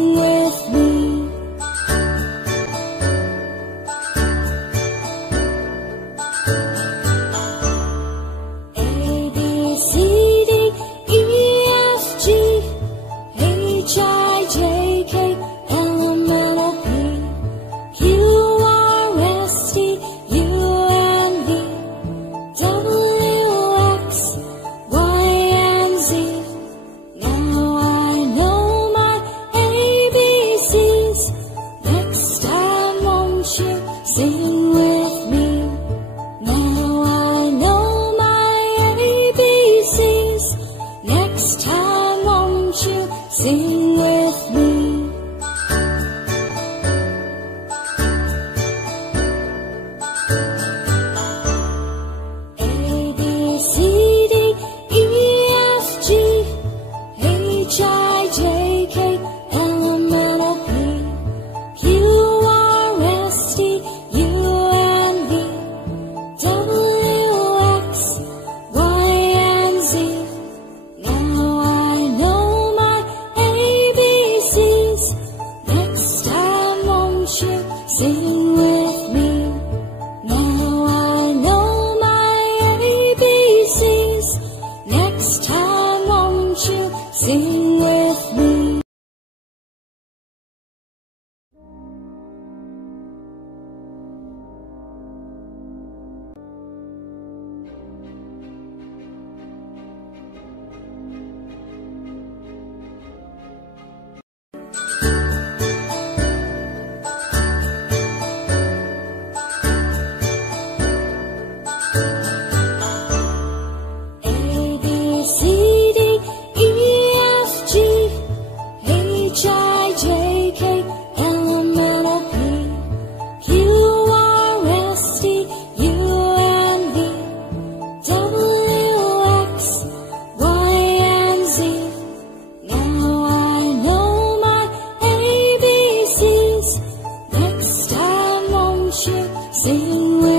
sing with me. A, B, C, D, E, F, G, H, I, J, K, L, M, N, O, P, Q, R, S, T, U, N, V, W, X, Y, and Z. Now I know my ABCs. Next time won't you sing with me? Now I know my ABCs. Next time won't you sing with me? A, B, C, D, E, F, G, H, I, J, K, L, M, N, O, P, Q, R, S, T, U, N, V, W, X, Y, and Z. Now I know my ABCs. Next time won't you sing with me? Now I know my ABCs. Next time won't you sing with me? A, B, C, D, E, F, G, H, I, J, K, L, M, N, O, P, Q, R, S, T, U, N, V, W, X, Y, and Z. Now I know my ABCs. Next time won't you sing with